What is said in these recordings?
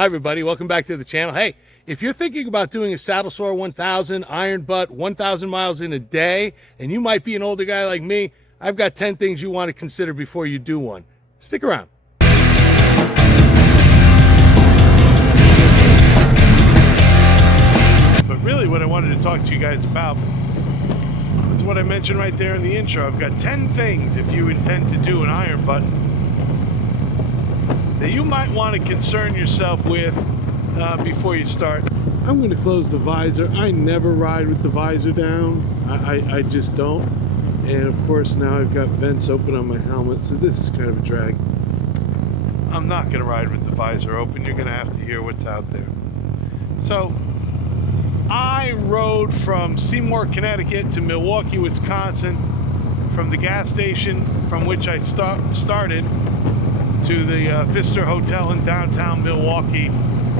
Hi everybody, welcome back to the channel. Hey, if you're thinking about doing a saddle sore 1000, iron butt, 1000 miles in a day, and you might be an older guy like me, I've got 10 things you want to consider before you do one. Stick around. But really what I wanted to talk to you guys about is what I mentioned right there in the intro. I've got 10 things if you intend to do an iron butt that you might want to concern yourself with before you start. I'm going to close the visor. I never ride with the visor down. I just don't. And of course now I've got vents open on my helmet, so this is kind of a drag. I'm not going to ride with the visor open. You're going to have to hear what's out there. So I rode from Seymour, Connecticut to Milwaukee, Wisconsin, from the gas station from which I started to the Pfisterhotel in downtown Milwaukee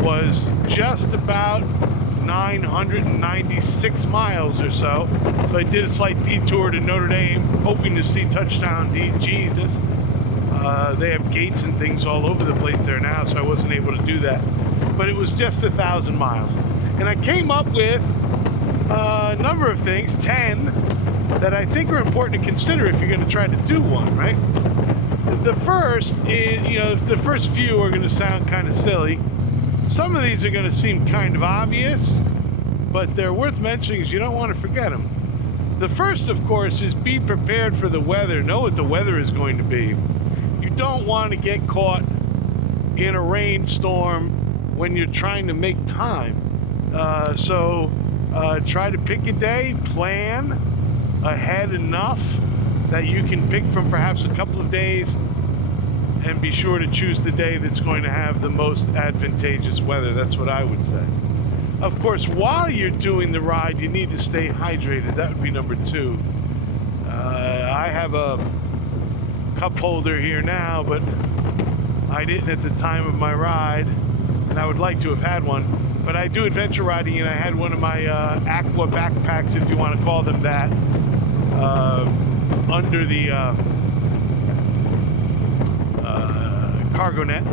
was just about 996 miles or so. So I did a slight detour to Notre Dame, hoping to see touchdown Jesus. They have gates and things all over the place there now, so I wasn't able to do that. But it was just 1,000 miles. And I came up with a number of things, 10, that I think are important to consider if you're going to try to do one, right? The first is, the first few are going to sound kind of silly. Some of these are going to seem kind of obvious, but they're worth mentioning because you don't want to forget them. The first, of course, is be prepared for the weather. Know what the weather is going to be. You don't want to get caught in a rainstorm when you're trying to make time. So try to pick a day, plan ahead enough that you can pick from perhaps a couple of days, and be sure to choose the day that's going to have the most advantageous weather. That's what I would say. Of course, while you're doing the ride, you need to stay hydrated. That would be number 2. I have a cup holder here now, but I didn't at the time of my ride, and I would like to have had one. But I do adventure riding, and I had one of my aqua backpacks, if you want to call them that, under the cargo net,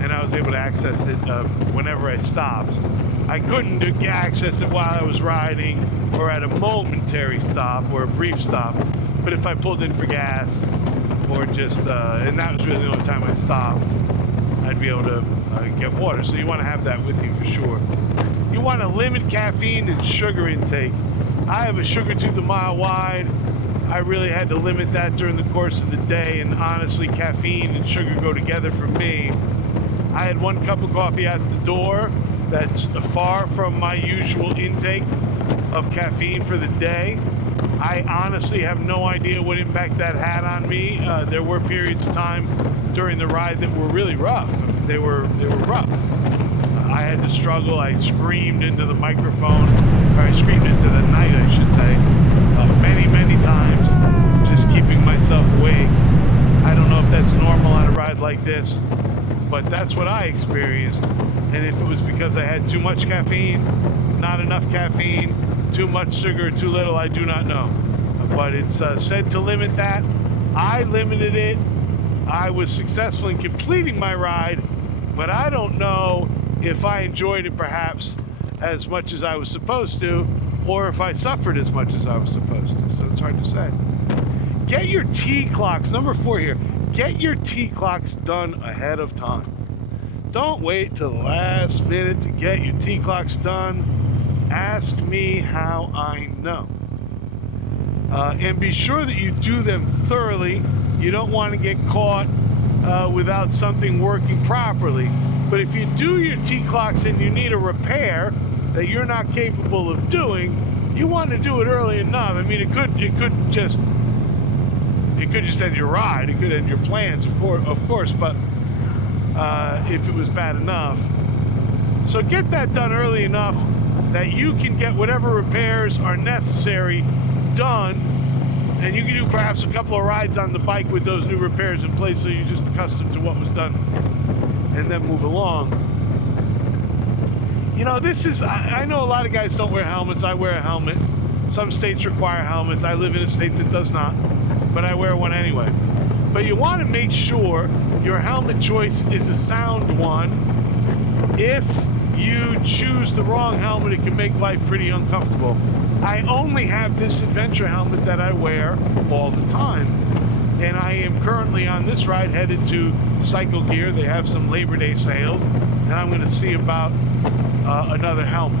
and I was able to access it whenever I stopped. I couldn't access it while I was riding or at a momentary stop or a brief stop, but if I pulled in for gas or just, and that was really the only time I stopped, I'd be able to get water. So you want to have that with you for sure. You want to limit caffeine and sugar intake. I have a sugar tooth a mile wide. I really had to limit that during the course of the day, and honestly, caffeine and sugar go together for me. I had 1 cup of coffee at the door. That's far from my usual intake of caffeine for the day. I honestly have no idea what impact that had on me. There were periods of time during the ride that were really rough. They were rough. I had to struggle. I screamed into the microphone, or I screamed into the night, I should say, many times, just keeping myself awake. I don't know if that's normal on a ride like this, but that's what I experienced. And if it was because I had too much caffeine, not enough caffeine, too much sugar, too little, I do not know. But it's said to limit that. I limited it. I was successful in completing my ride, but I don't know if I enjoyed it perhaps as much as I was supposed to, or if I suffered as much as I was supposed to. So it's hard to say. Get your T-clocks, number 4 here, get your T-clocks done ahead of time. Don't wait till the last minute to get your T-clocks done. Ask me how I know. And be sure that you do them thoroughly. You don't want to get caught without something working properly. But if you do your T-clocks and you need a repair that you're not capable of doing, you want to do it early enough. I mean, it could just end your ride. It could end your plans, of course. But if it was bad enough, so get that done early enough that you can get whatever repairs are necessary done, and you can do perhaps a couple of rides on the bike with those new repairs in place, so you're just accustomed to what was done, and then move along. You know, I know a lot of guys don't wear helmets. I wear a helmet. Some states require helmets. I live in a state that does not, but I wear one anyway. But you want to make sure your helmet choice is a sound one If you choose the wrong helmet, it can make life pretty uncomfortable. I only have this adventure helmet that I wear all the time. And I am currently on this ride headed to Cycle Gear. They have some Labor Day sales, and I'm going to see about another helmet.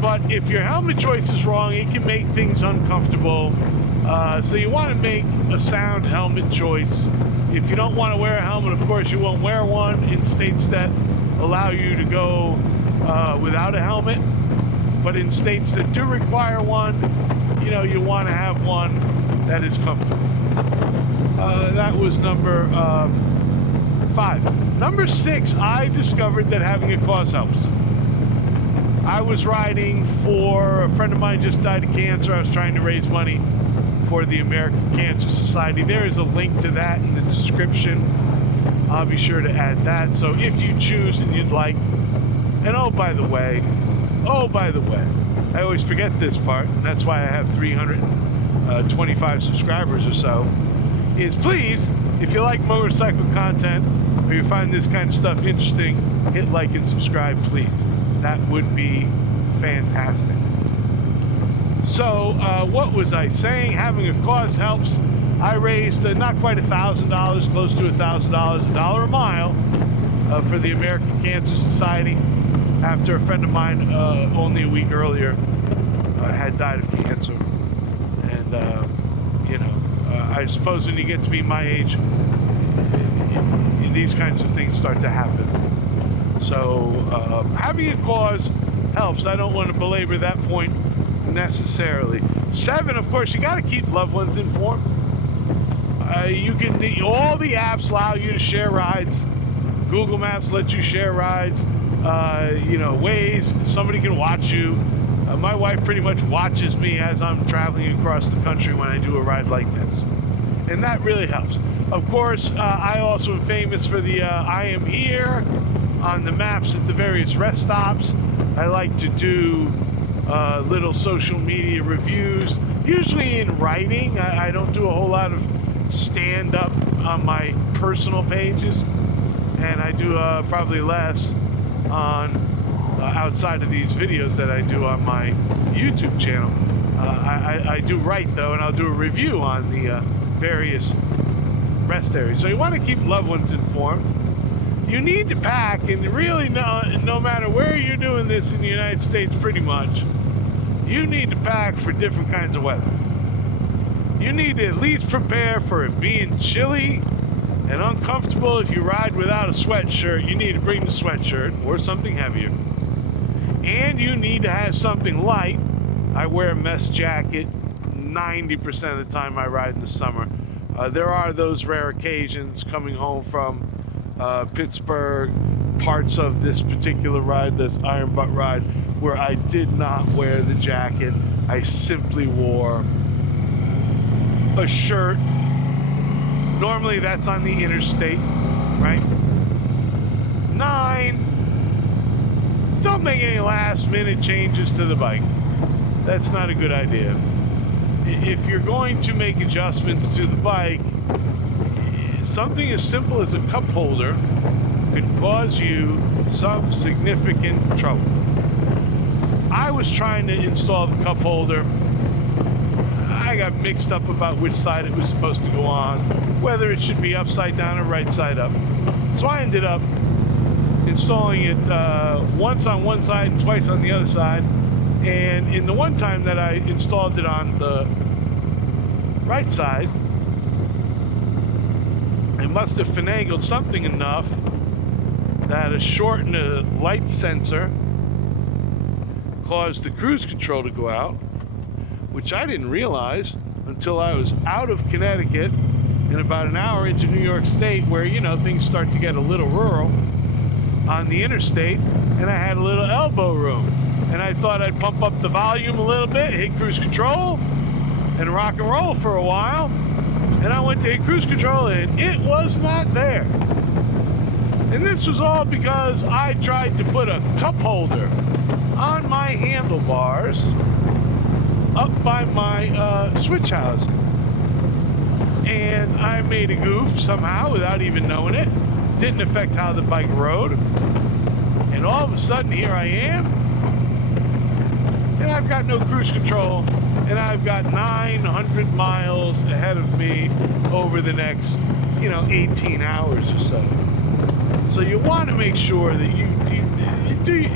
But if your helmet choice is wrong, it can make things uncomfortable. So you want to make a sound helmet choice. If you don't want to wear a helmet, of course, you won't wear one in states that allow you to go without a helmet. But in states that do require one, you want to have one that is comfortable. That was number 5. Number 6, I discovered that having a cause helps. I was riding for a friend of mine just died of cancer. I was trying to raise money for the American Cancer Society. There is a link to that in the description. I'll be sure to add that. So if you choose and you'd like, and oh by the way, I always forget this part, and that's why I have 325 subscribers or so, is please, if you like motorcycle content or you find this kind of stuff interesting, hit like and subscribe, please. That would be fantastic. So what was I saying? Having a cause helps. I raised not quite $1,000, close to $1,000, $1 a mile for the American Cancer Society after a friend of mine only a week earlier had died of cancer. And I suppose when you get to be my age, these kinds of things start to happen. So having a cause helps. I don't want to belabor that point necessarily. 7, of course, you got to keep loved ones informed. All the apps allow you to share rides. Google Maps lets you share rides. Waze, somebody can watch you. My wife pretty much watches me as I'm traveling across the country when I do a ride like this. And that really helps. Of course, I also am famous for the I am here on the maps at the various rest stops. I like to do little social media reviews, usually in writing. I don't do a whole lot of stand-up on my personal pages, and I do probably less on outside of these videos that I do on my YouTube channel. I do write, though, and I'll do a review on the various rest areas. So you want to keep loved ones informed. You need to pack, and really no matter where you're doing this in the United States, pretty much, you need to pack for different kinds of weather. You need to at least prepare for it being chilly and uncomfortable. If you ride without a sweatshirt, you need to bring the sweatshirt or something heavier. And you need to have something light. I wear a mesh jacket 90% of the time I ride in the summer. There are those rare occasions coming home from Pittsburgh, parts of this particular ride, this Iron Butt ride, where I did not wear the jacket. I simply wore a shirt. Normally that's on the interstate, right? 9, don't make any last minute changes to the bike. That's not a good idea. If you're going to make adjustments to the bike, something as simple as a cup holder could cause you some significant trouble. I was trying to install the cup holder. I got mixed up about which side it was supposed to go on, whether it should be upside down or right side up. So I ended up installing it once on one side and twice on the other side. And in the one time that I installed it on the right side, I must have finagled something enough that a short in the light sensor caused the cruise control to go out, which I didn't realize until I was out of Connecticut and about an hour into New York State, where, things start to get a little rural on the interstate, and I had a little elbow room. And I thought I'd pump up the volume a little bit, hit cruise control, and rock and roll for a while. And I went to hit cruise control, and it was not there. And this was all because I tried to put a cup holder on my handlebars up by my switch housing. And I made a goof somehow without even knowing it. Didn't affect how the bike rode. And all of a sudden, here I am, and I've got no cruise control, and I've got 900 miles ahead of me over the next, 18 hours or so. So you want to make sure that you do,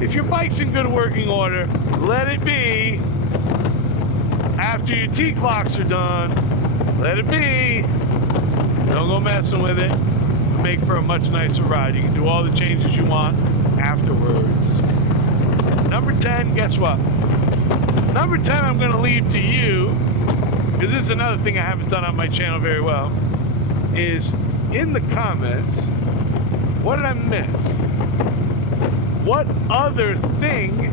if your bike's in good working order, let it be. After your T-clocks are done, let it be. Don't go messing with it. It'll make for a much nicer ride. You can do all the changes you want afterwards. Number 10, guess what? Number 10 I'm going to leave to you, because this is another thing I haven't done on my channel very well, is in the comments, what did I miss? What other thing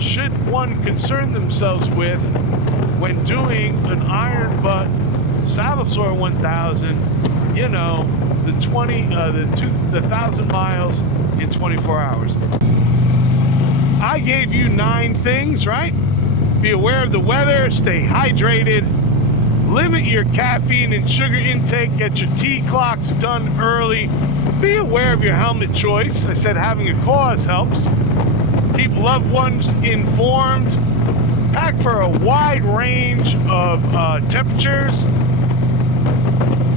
should one concern themselves with when doing an iron butt saddle sore 1000, the 1,000 miles in 24 hours? I gave you 9 things, right? Be aware of the weather, stay hydrated, limit your caffeine and sugar intake, get your T-clocks done early, be aware of your helmet choice. I said having a cause helps. Keep loved ones informed. Pack for a wide range of temperatures.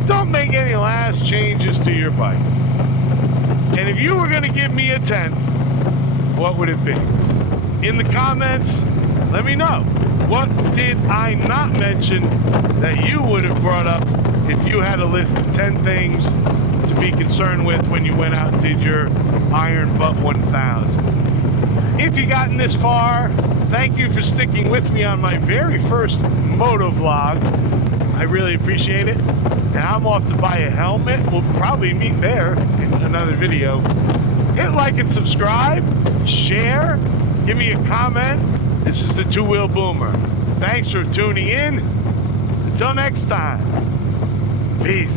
Don't make any last changes to your bike. And if you were going to give me a 10th, what would it be? In the comments, let me know. What did I not mention that you would have brought up if you had a list of 10 things to be concerned with when you went out and did your Iron Butt 1000? If you've gotten this far, thank you for sticking with me on my very first moto vlog. I really appreciate it. And I'm off to buy a helmet. We'll probably meet there in another video. Hit like and subscribe, share, give me a comment. This is the Two Wheel Boomer. Thanks for tuning in. Until next time, peace.